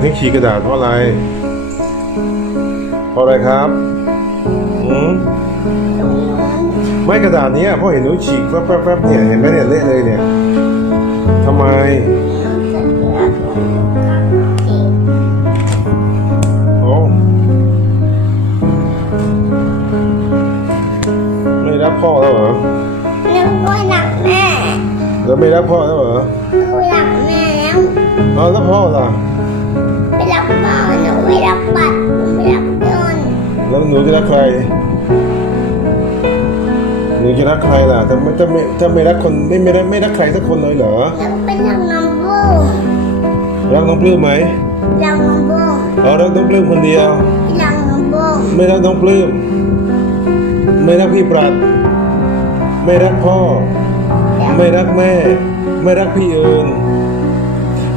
ทิ้งฉีกกระดาษเพราะอะไร เพราะอะไรครับอืมไม่กระดาษเนี้ยพ่อเห็นหนูฉีกแป๊บๆๆเนี่ยเห็นไหมเนี่ยเละเลยเนี่ยทำไมโอ้ไม่รักพ่อแล้วเหรอนึกว่าหนักแม่แล้วไม่รักพ่อแล้วเหรอนึกว่าหนักแม่แล้วเอาแล้วพ่อล่ะ หนูจะรักใคร หนูจะรักใครล่ะถ้าไม่ถ้าไม่ถ้าไม่รักคนไม่ไม่ได้ไม่รักใครสักคนเลยเหรอแล้วเป็นรักน้องบูมรักน้องปลื้มไหมรักน้องบูมเอารักน้องปลื้มคนเดียวรักน้องบูมไม่รักน้องปลื้ม ไม่รักพี่ปรัดไม่รักพ่อ ไม่รักแม่ ไม่รักพี่เอิญ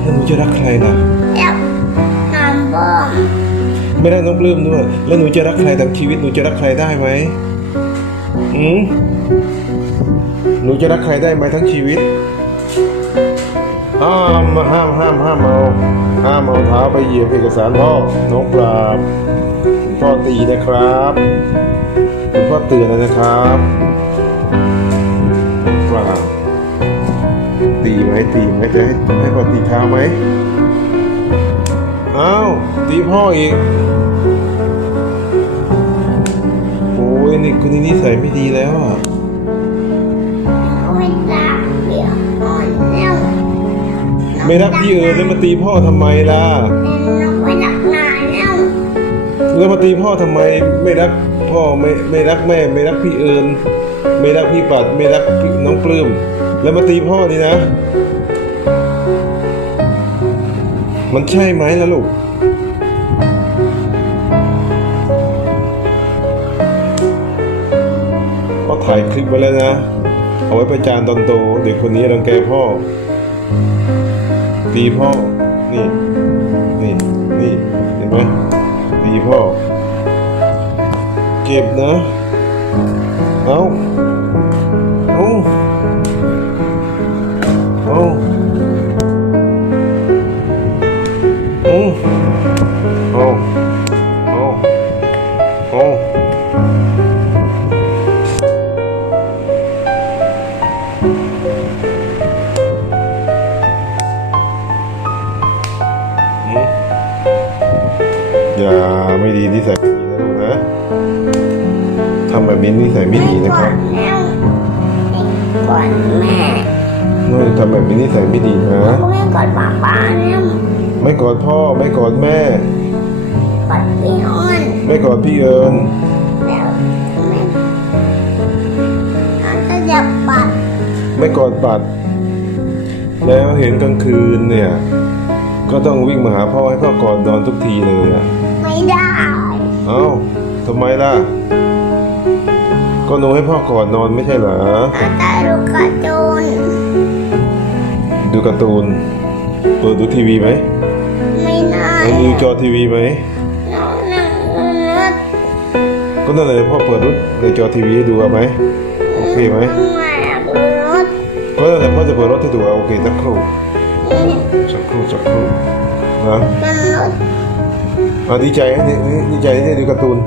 แล้วหนูจะรักใครล่ะรักน้องบูม ไม่รักน้องปลื้มด้วย แล้วหนูจะรักใครทั้งชีวิตหนูจะรักใครได้ไหมอืมหนูจะรักใครได้ไหมทั้งชีวิตห้ามห้ามห้ามห้ามเอาห้ามเอาเท้าไปเหยียบเอกสารพ่อน้องปราบคุณพ่อตีนะครับคุณพ่อเตือนแล้วนะครับปราบตีไหมตีไหมจะให้ให้พ่อตีเท้าไหม อ้าวตีพ่ออีก โอ้ยนี่คนนี้นิสัยไม่ดีแล้วอะไม่รักพี่เอิญแล้วมาตีพ่อทำไมล่ะน้องไม่รักนานแล้วแล้วมาตีพ่อทำไมไม่รักพ่อไม่ไม่รักแม่ ไม่รักพี่เอิญไม่รักพี่ปัดไม่รักพี่น้องปลื้มแล้วมาตีพ่อนี่นะ มันใช่ไหมล่ะลูก ก็ถ่ายคลิปไว้แล้วนะ เอาไว้ประจานตอนโตเด็กคนนี้รังแกพ่อตีพ่อ นี่ นี่ นี่ เห็นไหมตีพ่อ เจ็บนะ เอาเอา อย่าไม่ดีนิสัยไม่ดีนะลูกนะทำแบบนี้นิสัยไม่ดีนะครับแล้วก่อนแม่ไม่ทำแบบนี้นิสัยไม่ดีนะก็ไม่กอดป้าป้าแล้วไม่กอดพ่อไม่กอดแม่กอดพี่อ้อนไม่กอดพี่เอิญแล้วแม่อาจจะจับปัดไม่กอดปัด แล้วเห็นกลางคืนเนี่ย ก็ต้องวิ่งมาหาพ่อให้พ่อกอดนอนทุกทีเลยอะไม่ได้เอ้าทำไมล่ะ ก็หนูให้พ่อกอดนอนไม่ใช่เหรออาจจะดูการ์ตูนดูการ์ตูน เปิดดูทีวีไหมไม่ได้มันดูจอทีวีไหมน้องนั่งรถก็นั่นเลยพ่อเปิดดูในจอทีวีให้ดูเอาไหมโอเคไหมมาดูรถก็นั่นแหละพ่อจะเปิดรถให้ดูเอาโอเคสักครู่ สักครู่สันะนั่งรถอะดีใจให้ดีใจที่ได้ดูการ์ตูน